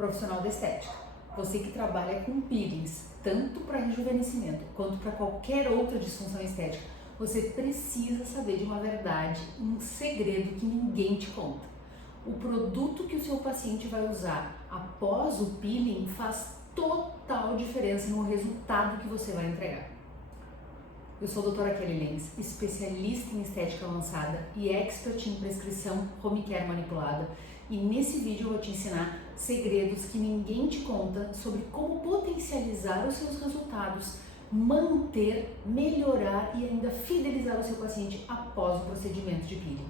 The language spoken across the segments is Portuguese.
profissional da estética, você que trabalha com peelings, tanto para rejuvenescimento quanto para qualquer outra disfunção estética, você precisa saber de uma verdade, um segredo que ninguém te conta. O produto que o seu paciente vai usar após o peeling faz total diferença no resultado que você vai entregar. Eu sou a doutora Kelly Lenz, especialista em estética avançada e expert em prescrição home care manipulada, e nesse vídeo eu vou te ensinar segredos que ninguém te conta sobre como potencializar os seus resultados, manter, melhorar e ainda fidelizar o seu paciente após o procedimento de peeling.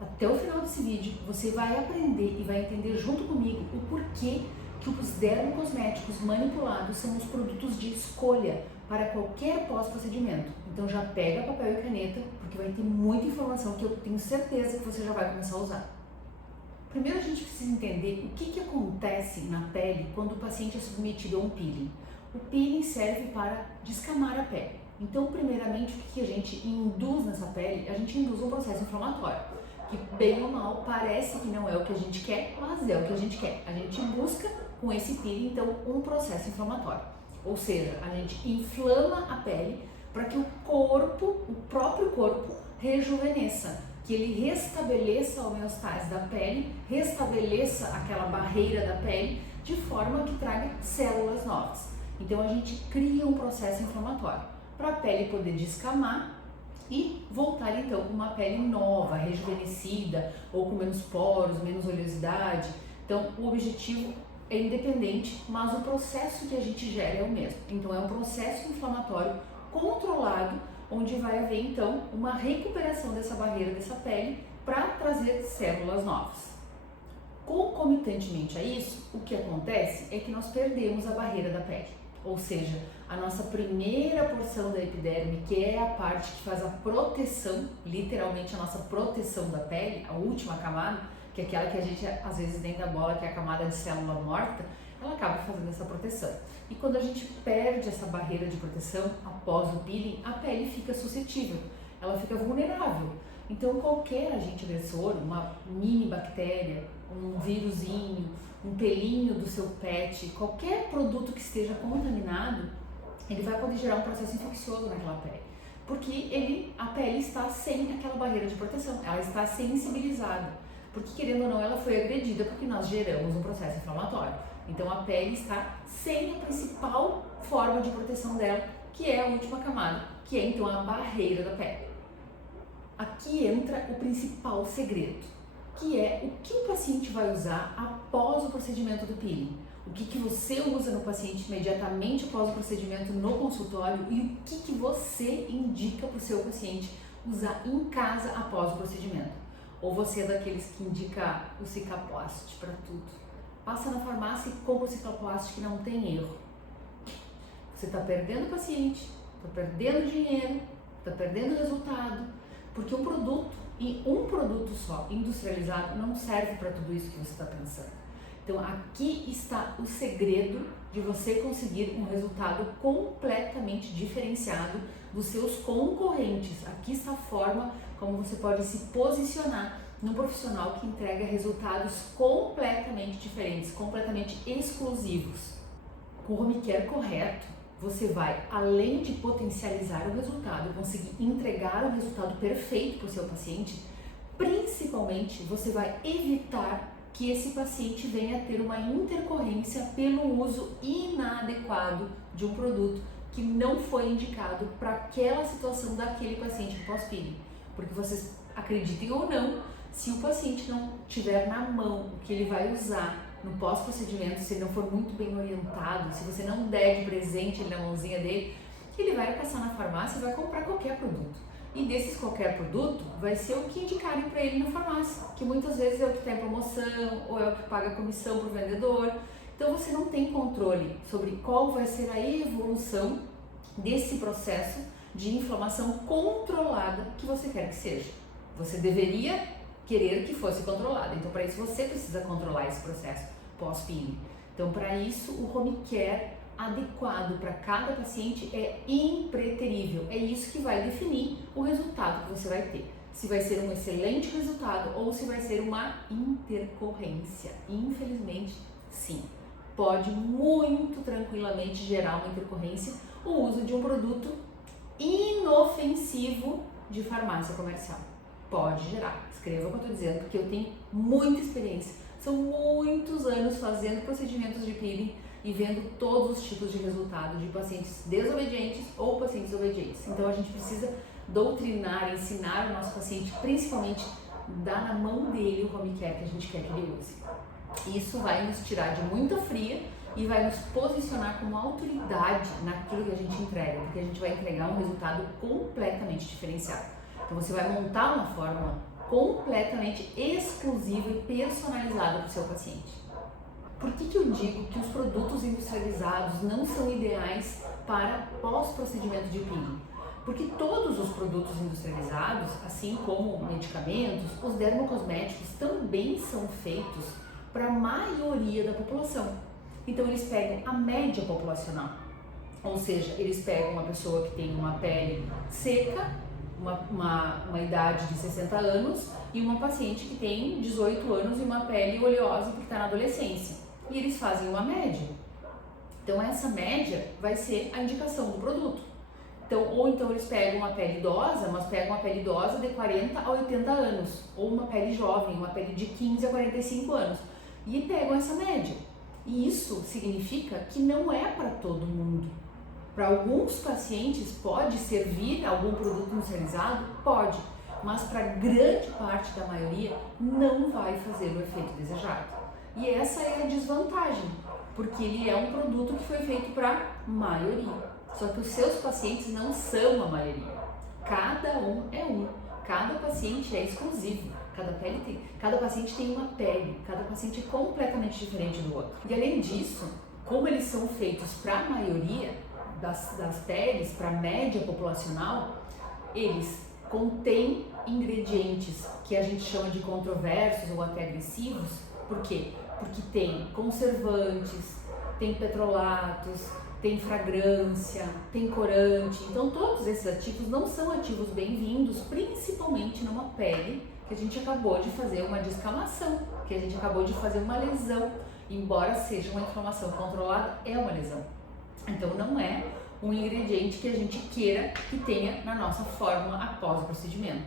Até o final desse vídeo você vai aprender e vai entender junto comigo o porquê que os dermocosméticos manipulados são os produtos de escolha para qualquer pós-procedimento. Então já pega papel e caneta, porque vai ter muita informação que eu tenho certeza que você já vai começar a usar. Primeiro a gente precisa entender o que acontece na pele quando o paciente é submetido a um peeling. O peeling serve para descamar a pele. Então, primeiramente, o que a gente induz nessa pele? A gente induz um processo inflamatório, que bem ou mal parece que não é o que a gente quer, mas é o que a gente quer. A gente busca com esse peeling, então, um processo inflamatório. Ou seja, a gente inflama a pele para que o próprio corpo, rejuvenesça, que ele restabeleça a homeostase da pele, restabeleça aquela barreira da pele, de forma que traga células novas. Então a gente cria um processo inflamatório para a pele poder descamar e voltar então com uma pele nova, rejuvenescida ou com menos poros, menos oleosidade. Então o objetivo é independente, mas o processo que a gente gera é o mesmo. Então é um processo inflamatório controlado, onde vai haver então uma recuperação dessa barreira dessa pele para trazer células novas. Concomitantemente a isso, o que acontece é que nós perdemos a barreira da pele, ou seja, a nossa primeira porção da epiderme, que é a parte que faz a proteção, literalmente a nossa proteção da pele, a última camada, que é aquela que a gente às vezes nem dá bola, que é a camada de célula morta, ela acaba fazendo essa proteção. E quando a gente perde essa barreira de proteção após o peeling, a pele fica suscetível, ela fica vulnerável. Então qualquer agente agressor, uma mini bactéria, um vírusinho, um pelinho do seu pet, qualquer produto que esteja contaminado, ele vai poder gerar um processo infeccioso naquela pele. Porque a pele está sem aquela barreira de proteção, ela está sensibilizada. Porque querendo ou não, ela foi agredida porque nós geramos um processo inflamatório. Então a pele está sem a principal forma de proteção dela, que é a última camada, que é então a barreira da pele. Aqui entra o principal segredo, que é o que o paciente vai usar após o procedimento do peeling. O que você usa no paciente imediatamente após o procedimento no consultório e o que você indica para o seu paciente usar em casa após o procedimento. Ou você é daqueles que indica o Cicaplast para tudo. Passa na farmácia e compra o Cicaplast que não tem erro. Você está perdendo o paciente, está perdendo dinheiro, está perdendo resultado, porque um produto só, industrializado, não serve para tudo isso que você está pensando. Então aqui está o segredo de você conseguir um resultado completamente diferenciado dos seus concorrentes. Aqui está a forma como você pode se posicionar num profissional que entrega resultados completamente diferentes, completamente exclusivos. Com o home care correto, você vai, além de potencializar o resultado, conseguir entregar o resultado perfeito para o seu paciente, principalmente você vai evitar que esse paciente venha a ter uma intercorrência pelo uso inadequado de um produto que não foi indicado para aquela situação daquele paciente pós-peeling. Porque vocês acreditem ou não, se o paciente não tiver na mão o que ele vai usar no pós-procedimento, se ele não for muito bem orientado, se você não der de presente ele na mãozinha dele, ele vai passar na farmácia e vai comprar qualquer produto. E desses qualquer produto, vai ser o que indicarem para ele na farmácia, que muitas vezes é o que está em promoção ou é o que paga a comissão para o vendedor. Então você não tem controle sobre qual vai ser a evolução desse processo de inflamação controlada que você quer que seja. Você deveria querer que fosse controlada, então para isso você precisa controlar esse processo pós-peeling. Então para isso o home care adequado para cada paciente é impreterível, é isso que vai definir o resultado que você vai ter. Se vai ser um excelente resultado ou se vai ser uma intercorrência. Infelizmente, sim. pode muito tranquilamente gerar uma intercorrência o uso de um produto inofensivo de farmácia comercial. Pode gerar. Escreva o que eu estou dizendo, porque eu tenho muita experiência. São muitos anos fazendo procedimentos de peeling e vendo todos os tipos de resultado de pacientes desobedientes ou pacientes obedientes. Então a gente precisa doutrinar, ensinar o nosso paciente, principalmente dar na mão dele o home care que a gente quer que ele use. Isso vai nos tirar de muita fria e vai nos posicionar como autoridade naquilo que a gente entrega, porque a gente vai entregar um resultado completamente diferenciado. Então você vai montar uma fórmula completamente exclusiva e personalizada para o seu paciente. Por que eu digo que os produtos industrializados não são ideais para pós-procedimento de peeling? Porque todos os produtos industrializados, assim como medicamentos, os dermocosméticos também são feitos para a maioria da população. Então eles pegam a média populacional, ou seja, eles pegam uma pessoa que tem uma pele seca, uma idade de 60 anos e uma paciente que tem 18 anos e uma pele oleosa porque está na adolescência. E eles fazem uma média. Então essa média vai ser a indicação do produto. Ou então eles pegam uma pele idosa, mas pegam uma pele idosa de 40 a 80 anos, ou uma pele jovem, uma pele de 15 a 45 anos, e pegam essa média. E isso significa que não é para todo mundo. Para alguns pacientes pode servir algum produto industrializado? Pode, mas para grande parte da maioria não vai fazer o efeito desejado. E essa é a desvantagem, porque ele é um produto que foi feito para a maioria. Só que os seus pacientes não são a maioria. Cada um é um. Cada paciente é exclusivo. Cada paciente tem uma pele. Cada paciente é completamente diferente do outro. E além disso, como eles são feitos para a maioria das peles, para a média populacional, eles contêm ingredientes que a gente chama de controversos ou até agressivos. Por quê? Porque tem conservantes, tem petrolatos, tem fragrância, tem corante. Então todos esses ativos não são ativos bem-vindos, principalmente numa pele que a gente acabou de fazer uma descamação, que a gente acabou de fazer uma lesão. Embora seja uma inflamação controlada, é uma lesão. Então não é um ingrediente que a gente queira que tenha na nossa fórmula após o procedimento.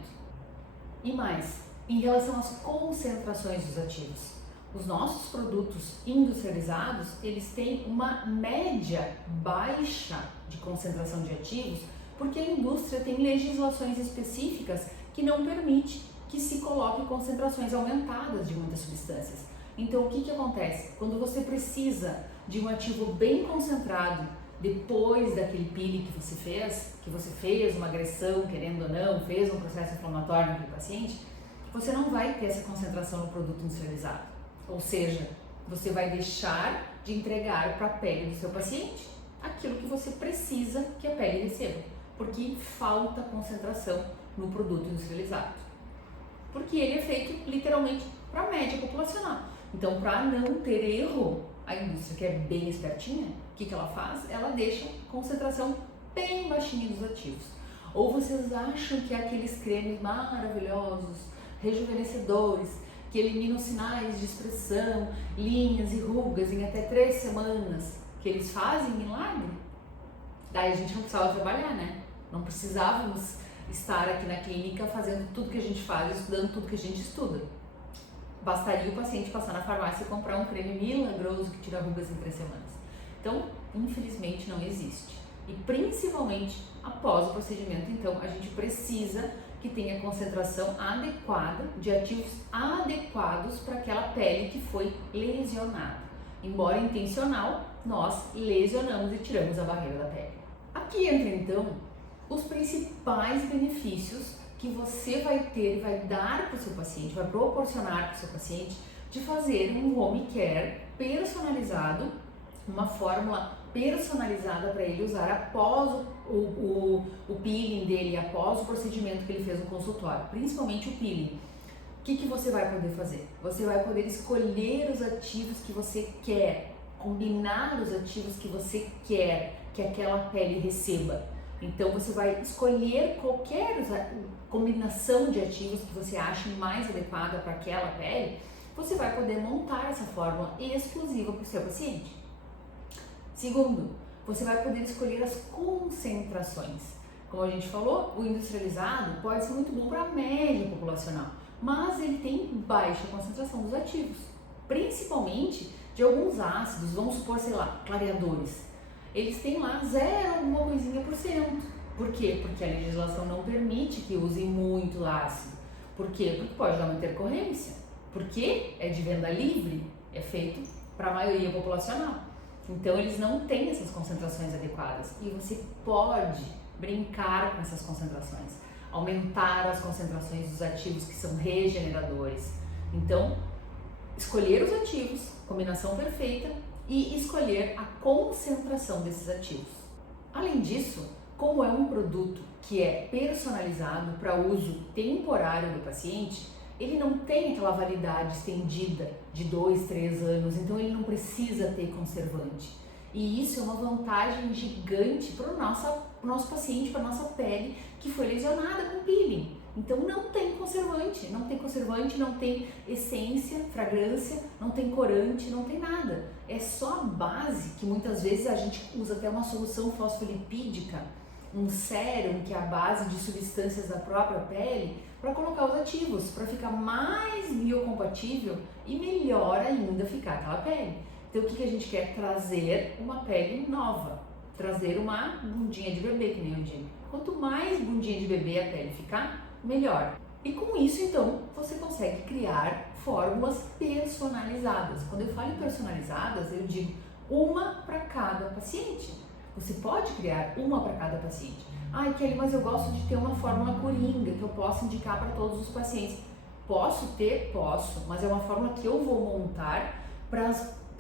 E mais, em relação às concentrações dos ativos. Os nossos produtos industrializados, eles têm uma média baixa de concentração de ativos, porque a indústria tem legislações específicas que não permite que se coloque concentrações aumentadas de muitas substâncias. Então, o que acontece? Quando você precisa de um ativo bem concentrado, depois daquele peeling que você fez uma agressão, querendo ou não, fez um processo inflamatório naquele paciente, você não vai ter essa concentração no produto industrializado. Ou seja, você vai deixar de entregar para a pele do seu paciente aquilo que você precisa que a pele receba, porque falta concentração no produto industrializado. Porque ele é feito literalmente para a média populacional. Então, para não ter erro, a indústria, que é bem espertinha, o que ela faz? Ela deixa concentração bem baixinha dos ativos. Ou vocês acham que aqueles cremes maravilhosos, rejuvenescedores, que eliminam sinais de expressão, linhas e rugas em até 3 semanas, que eles fazem milagre? Daí a gente não precisava trabalhar, né? Não precisávamos estar aqui na clínica fazendo tudo que a gente faz, estudando tudo que a gente estuda. Bastaria o paciente passar na farmácia e comprar um creme milagroso que tira rugas em 3 semanas. Então, infelizmente, não existe. E principalmente após o procedimento, então, a gente precisa que tenha concentração adequada de ativos adequados para aquela pele que foi lesionada. Embora intencional, nós lesionamos e tiramos a barreira da pele. Aqui entra então os principais benefícios que você vai ter e vai dar para o seu paciente, vai proporcionar para o seu paciente de fazer um home care personalizado, uma fórmula personalizada para ele usar após o peeling dele, após o procedimento que ele fez no consultório, principalmente o peeling. O que você vai poder fazer? Você vai poder escolher os ativos que você quer, combinar os ativos que você quer que aquela pele receba. Então você vai escolher qualquer combinação de ativos que você ache mais adequada para aquela pele, você vai poder montar essa fórmula exclusiva para o seu paciente. Segundo, você vai poder escolher as concentrações. Como a gente falou, o industrializado pode ser muito bom para a média populacional, mas ele tem baixa concentração dos ativos, principalmente de alguns ácidos, vamos supor, sei lá, clareadores. Eles têm lá 0 alguma coisinha por cento. Por quê? Porque a legislação não permite que usem muito ácido. Por quê? Porque pode dar uma intercorrência. Porque é de venda livre, é feito para a maioria populacional. Então eles não têm essas concentrações adequadas e você pode brincar com essas concentrações, aumentar as concentrações dos ativos que são regeneradores. Então, escolher os ativos, combinação perfeita, e escolher a concentração desses ativos. Além disso, como é um produto que é personalizado para uso temporário do paciente, ele não tem aquela validade estendida de 2, 3 anos, então ele não precisa ter conservante. E isso é uma vantagem gigante para o nosso paciente, para a nossa pele que foi lesionada com peeling. Então não tem conservante, não tem essência, fragrância, não tem corante, não tem nada. É só a base, que muitas vezes a gente usa até uma solução fosfolipídica, um sérum que é a base de substâncias da própria pele, para colocar os ativos, para ficar mais biocompatível e melhor ainda ficar aquela pele. Então o que a gente quer? Trazer uma pele nova, trazer uma bundinha de bebê, que nem eu digo. Quanto mais bundinha de bebê a pele ficar, melhor. E com isso, então, você consegue criar fórmulas personalizadas. Quando eu falo em personalizadas, eu digo uma para cada paciente. Você pode criar uma para cada paciente. Ai, Kelly, mas eu gosto de ter uma fórmula coringa que eu possa indicar para todos os pacientes. Posso ter? Posso, mas é uma fórmula que eu vou montar para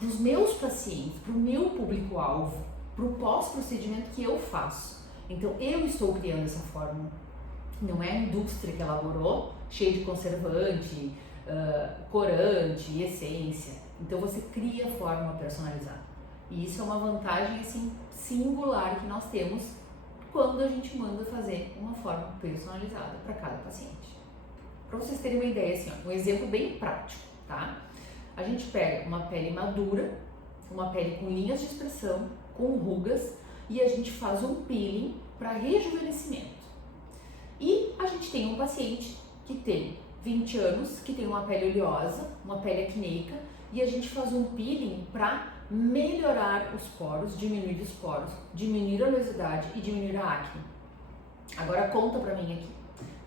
os meus pacientes, para o meu público-alvo, para o pós-procedimento que eu faço. Então, eu estou criando essa fórmula. Não é a indústria que elaborou, cheia de conservante, corante, essência. Então, você cria a fórmula personalizada. E isso é uma vantagem assim, singular que nós temos quando a gente manda fazer uma forma personalizada para cada paciente. Para vocês terem uma ideia, assim, um exemplo bem prático, tá? A gente pega uma pele madura, uma pele com linhas de expressão, com rugas, e a gente faz um peeling para rejuvenescimento. E a gente tem um paciente que tem 20 anos, que tem uma pele oleosa, uma pele acneica, e a gente faz um peeling para melhorar os poros, diminuir os poros, diminuir a oleosidade e diminuir a acne. Agora conta pra mim aqui,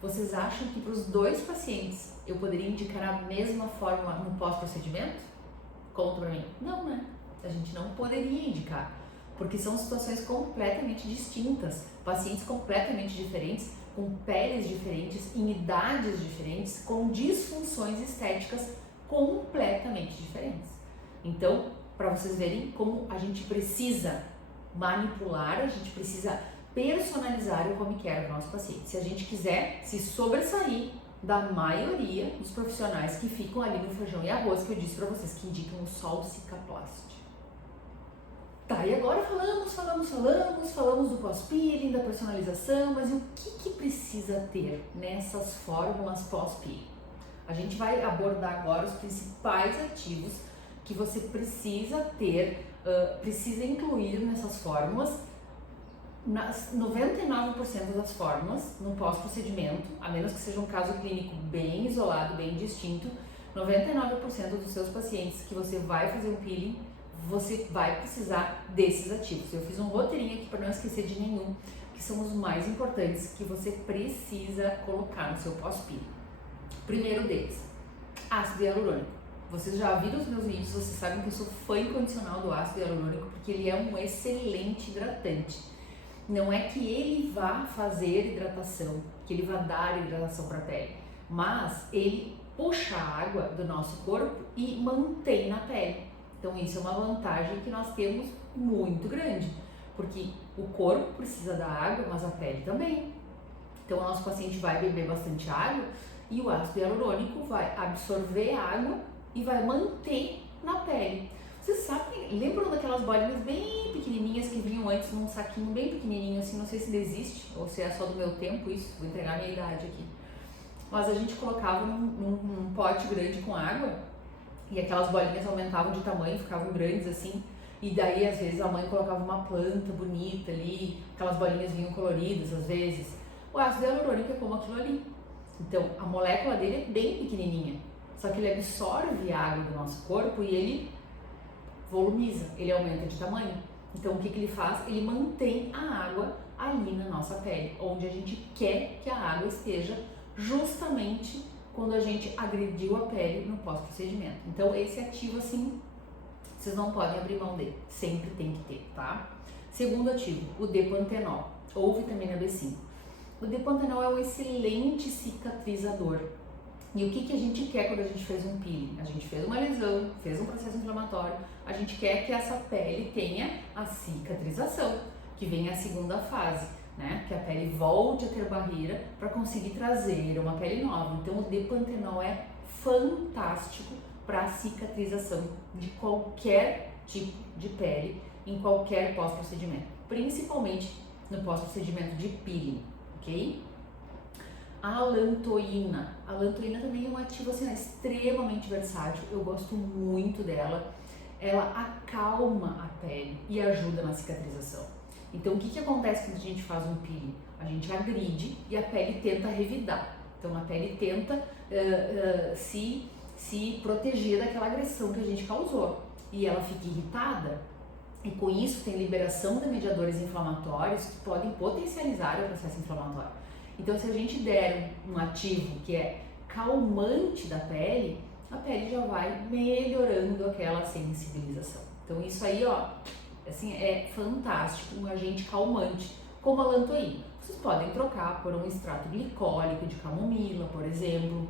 vocês acham que para os dois pacientes eu poderia indicar a mesma fórmula no pós-procedimento? Conta pra mim. Não, né? A gente não poderia indicar, porque são situações completamente distintas, pacientes completamente diferentes, com peles diferentes, em idades diferentes, com disfunções estéticas completamente diferentes. Então, para vocês verem como a gente precisa manipular, a gente precisa personalizar o home care do nosso paciente. Se a gente quiser se sobressair da maioria dos profissionais que ficam ali no feijão e arroz, que eu disse para vocês, que indicam o sol Cicaplast. Tá, e agora falamos do pós-peeling, da personalização, mas e o que precisa ter nessas fórmulas pós-peeling? A gente vai abordar agora os principais ativos que você precisa ter, precisa incluir nessas fórmulas. Nas 99% das fórmulas, no pós-procedimento, a menos que seja um caso clínico bem isolado, bem distinto, 99% dos seus pacientes que você vai fazer um peeling, você vai precisar desses ativos. Eu fiz um roteirinho aqui para não esquecer de nenhum, que são os mais importantes que você precisa colocar no seu pós-peeling. Primeiro deles, ácido hialurônico. Vocês já viram os meus vídeos, vocês sabem que eu sou fã incondicional do ácido hialurônico, porque ele é um excelente hidratante. Não é que ele vá fazer hidratação, que ele vá dar hidratação para a pele, mas ele puxa a água do nosso corpo e mantém na pele. Então isso é uma vantagem que nós temos muito grande, porque o corpo precisa da água, mas a pele também. Então o nosso paciente vai beber bastante água e o ácido hialurônico vai absorver a água e vai manter na pele. Vocês sabem, lembram daquelas bolinhas bem pequenininhas que vinham antes num saquinho bem pequenininho assim, não sei se ainda existe ou se é só do meu tempo isso, vou entregar a minha idade aqui. Mas a gente colocava num pote grande com água e aquelas bolinhas aumentavam de tamanho, ficavam grandes assim, e daí às vezes a mãe colocava uma planta bonita ali, aquelas bolinhas vinham coloridas às vezes. O ácido hialurônico é como aquilo ali. Então a molécula dele é bem pequenininha, só que ele absorve a água do nosso corpo e ele volumiza, ele aumenta de tamanho. Então o que ele faz? Ele mantém a água ali na nossa pele, onde a gente quer que a água esteja justamente quando a gente agrediu a pele no pós-procedimento. Então esse ativo assim, vocês não podem abrir mão dele, sempre tem que ter, tá? Segundo ativo, o depantenol, ou vitamina B5. O depantenol é um excelente cicatrizador. E o que a gente quer quando a gente fez um peeling? A gente fez uma lesão, fez um processo inflamatório, a gente quer que essa pele tenha a cicatrização, que venha a segunda fase, né? Que a pele volte a ter barreira para conseguir trazer uma pele nova. Então o depantenol é fantástico para a cicatrização de qualquer tipo de pele em qualquer pós-procedimento, principalmente no pós-procedimento de peeling, ok? A alantoína também é um ativo assim, extremamente versátil, eu gosto muito dela. Ela acalma a pele e ajuda na cicatrização. Então o que acontece quando a gente faz um peeling? A gente agride e a pele tenta revidar. Então a pele tenta se proteger daquela agressão que a gente causou. E ela fica irritada e com isso tem liberação de mediadores inflamatórios que podem potencializar o processo inflamatório. Então se a gente der um ativo que é calmante da pele, a pele já vai melhorando aquela sensibilização. Então isso aí, ó, assim, é fantástico, um agente calmante, como a alantoína. Vocês podem trocar por um extrato glicólico de camomila, por exemplo.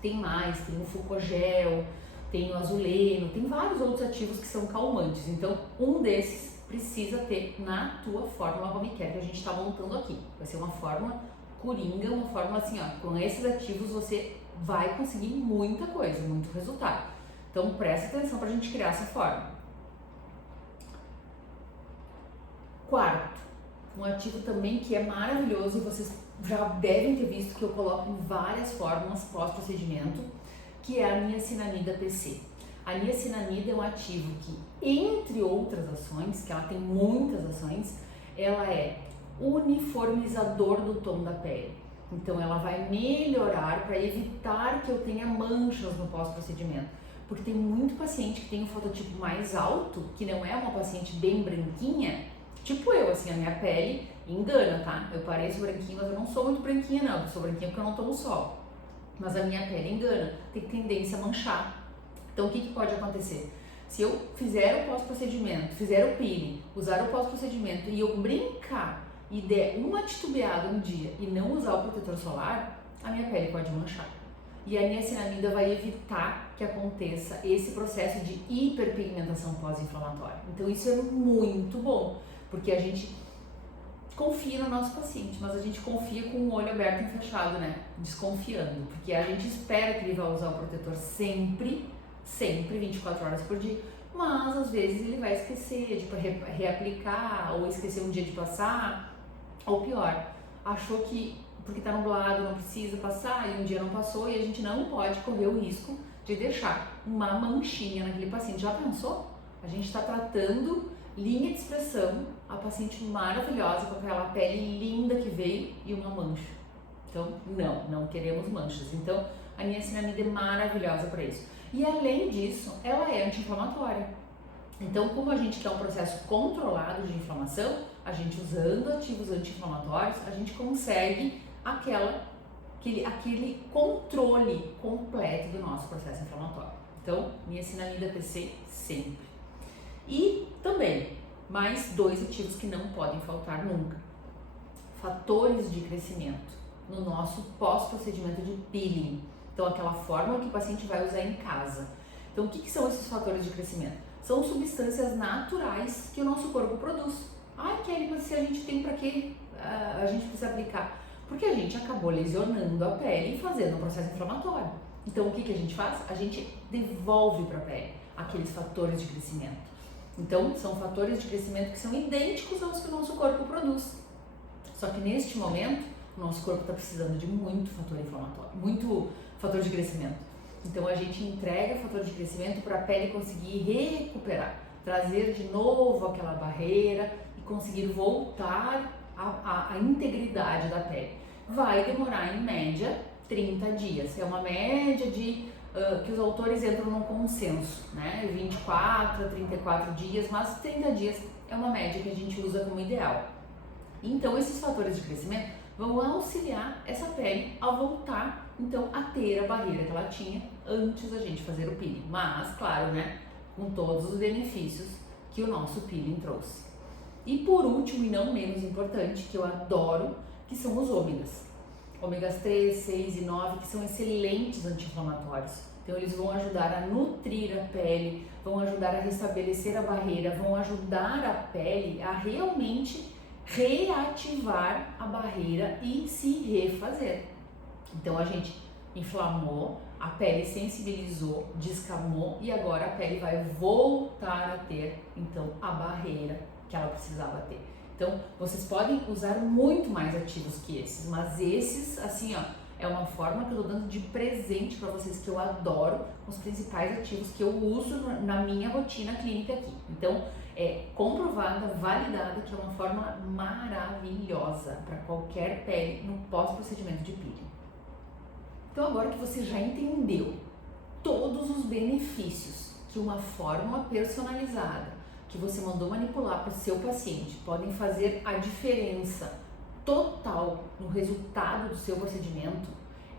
Tem mais, tem o fucogel, tem o azuleno, tem vários outros ativos que são calmantes. Então um desses precisa ter na tua fórmula home care que a gente está montando aqui. Vai ser uma fórmula coringa, uma fórmula assim, ó, com esses ativos você vai conseguir muita coisa, muito resultado. Então presta atenção para a gente criar essa fórmula. Quarto, um ativo também que é maravilhoso e vocês já devem ter visto que eu coloco em várias fórmulas pós-procedimento, que é a niacinamida PC. A niacinamida é um ativo que, entre outras ações, que ela tem muitas ações, ela é uniformizador do tom da pele. Então ela vai melhorar para evitar que eu tenha manchas no pós-procedimento. Porque tem muito paciente que tem um fototipo mais alto, que não é uma paciente bem branquinha, tipo eu, assim, a minha pele engana, tá? Eu pareço branquinha, mas eu não sou muito branquinha não, eu sou branquinha porque eu não tomo sol. Mas a minha pele engana, tem tendência a manchar. Então o que pode acontecer? Se eu fizer o pós-procedimento, fizer o peeling, usar o pós-procedimento e eu brincar e der uma titubeada um dia e não usar o protetor solar, a minha pele pode manchar. E a niacinamida vai evitar que aconteça esse processo de hiperpigmentação pós-inflamatória. Então isso é muito bom, porque a gente confia no nosso paciente, mas a gente confia com o olho aberto e fechado, né? Desconfiando, porque a gente espera que ele vai usar o protetor sempre, 24 horas por dia, mas às vezes ele vai esquecer de reaplicar, ou esquecer um dia de passar, ou pior, achou que porque tá nublado não precisa passar e um dia não passou e a gente não pode correr o risco de deixar uma manchinha naquele paciente. Já pensou? A gente está tratando linha de expressão, a paciente maravilhosa com aquela pele linda que veio e uma mancha. Então, não queremos manchas. Então, a niacinamida é maravilhosa para isso. E além disso, ela é anti-inflamatória. Então, como a gente quer um processo controlado de inflamação, a gente usando ativos anti-inflamatórios, a gente consegue aquele controle completo do nosso processo inflamatório. Então, niacinamida PC sempre. E também, mais 2 ativos que não podem faltar nunca. Fatores de crescimento no nosso pós-procedimento de peeling. Então, aquela fórmula que o paciente vai usar em casa. Então, o que são esses fatores de crescimento? São substâncias naturais que o nosso corpo produz. Kelly, mas se a gente tem para que a gente precisa aplicar? Porque a gente acabou lesionando a pele e fazendo um processo inflamatório. Então, o que a gente faz? A gente devolve para a pele aqueles fatores de crescimento. Então, são fatores de crescimento que são idênticos aos que o nosso corpo produz. Só que neste momento, o nosso corpo está precisando de muito fator inflamatório, muito fator de crescimento. Então a gente entrega fator de crescimento para a pele conseguir recuperar, trazer de novo aquela barreira e conseguir voltar à integridade da pele. Vai demorar em média 30 dias, é uma média de que os autores entram num consenso, né? 24 a 34 dias, mas 30 dias é uma média que a gente usa como ideal. Então esses fatores de crescimento vão auxiliar essa pele a voltar então a ter a barreira que ela tinha antes da gente fazer o peeling, mas claro, né, com todos os benefícios que o nosso peeling trouxe. E por último e não menos importante, que eu adoro, que são os ômegas. Ômegas 3, 6 e 9, que são excelentes anti-inflamatórios. Então eles vão ajudar a nutrir a pele, vão ajudar a restabelecer a barreira, vão ajudar a pele a realmente reativar a barreira e se refazer. Então a gente inflamou, a pele sensibilizou, descamou e agora a pele vai voltar a ter então a barreira que ela precisava ter. Então vocês podem usar muito mais ativos que esses, mas esses assim ó, é uma forma que eu tô dando de presente para vocês que eu adoro, os principais ativos que eu uso na minha rotina clínica aqui. Então é comprovada, validada que é uma forma maravilhosa para qualquer pele no pós-procedimento de peeling. Então agora que você já entendeu todos os benefícios que uma fórmula personalizada que você mandou manipular para o seu paciente podem fazer a diferença total no resultado do seu procedimento,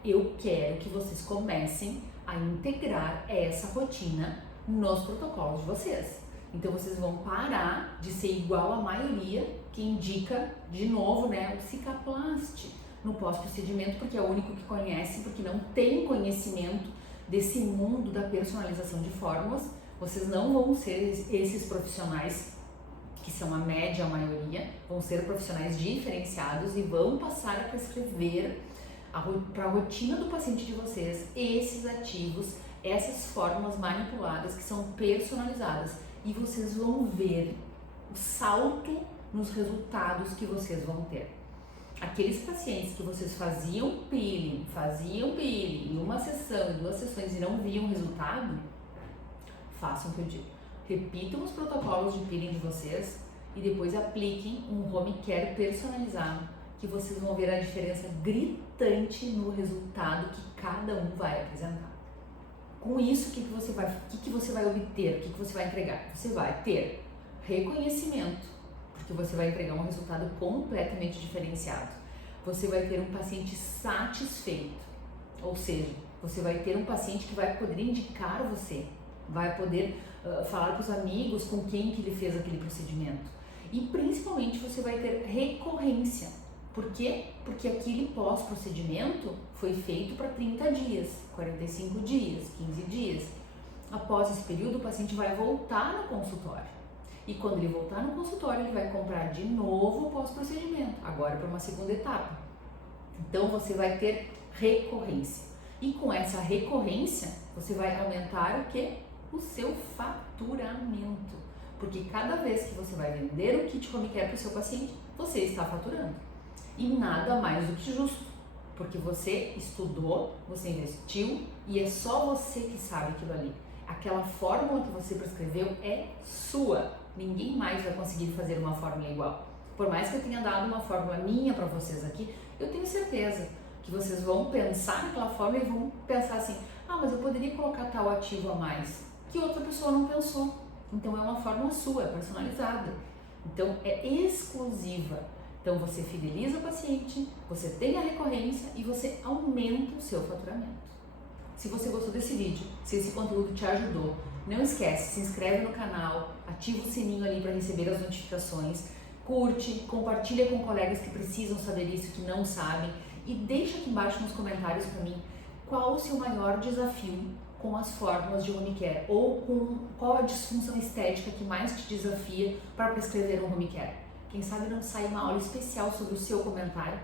eu quero que vocês comecem a integrar essa rotina nos protocolos de vocês. Então vocês vão parar de ser igual à maioria que indica, de novo, né, o Cicaplast no pós-procedimento, porque é o único que conhece, porque não tem conhecimento desse mundo da personalização de fórmulas. Vocês não vão ser esses profissionais que são a média, a maioria, vão ser profissionais diferenciados e vão passar a prescrever para a rotina do paciente de vocês esses ativos, essas fórmulas manipuladas que são personalizadas, e vocês vão ver o salto nos resultados que vocês vão ter. Aqueles pacientes que vocês faziam peeling em uma sessão, em 2 sessões e não viam resultado, façam o que eu digo. Repitam os protocolos de peeling de vocês e depois apliquem um home care personalizado, que vocês vão ver a diferença gritante no resultado que cada um vai apresentar. Com isso, o que você vai obter? O que você vai entregar? Você vai ter reconhecimento, porque você vai entregar um resultado completamente diferenciado. Você vai ter um paciente satisfeito, ou seja, você vai ter um paciente que vai poder indicar você, vai poder falar para os amigos com quem que ele fez aquele procedimento. E principalmente você vai ter recorrência. Por quê? Porque aquele pós-procedimento foi feito para 30 dias, 45 dias, 15 dias. Após esse período, o paciente vai voltar no consultório. E quando ele voltar no consultório, ele vai comprar de novo o pós-procedimento, agora para uma segunda etapa. Então você vai ter recorrência. E com essa recorrência, você vai aumentar o quê? O seu faturamento. Porque cada vez que você vai vender o kit home care para o seu paciente, você está faturando. E nada mais do que justo, porque você estudou, você investiu e é só você que sabe aquilo ali. Aquela fórmula que você prescreveu é sua. Ninguém mais vai conseguir fazer uma fórmula igual. Por mais que eu tenha dado uma fórmula minha para vocês aqui, eu tenho certeza que vocês vão pensar naquela fórmula e vão pensar assim: ah, mas eu poderia colocar tal ativo a mais, que outra pessoa não pensou. Então é uma fórmula sua, é personalizada. Então é exclusiva. Então você fideliza o paciente, você tem a recorrência e você aumenta o seu faturamento. Se você gostou desse vídeo, se esse conteúdo te ajudou, não esquece, se inscreve no canal, ativa o sininho ali para receber as notificações, curte, compartilha com colegas que precisam saber isso, que não sabem, e deixa aqui embaixo nos comentários para mim qual o seu maior desafio com as fórmulas de home care, ou qual a disfunção estética que mais te desafia para prescrever um home care. Quem sabe não sai uma aula especial sobre o seu comentário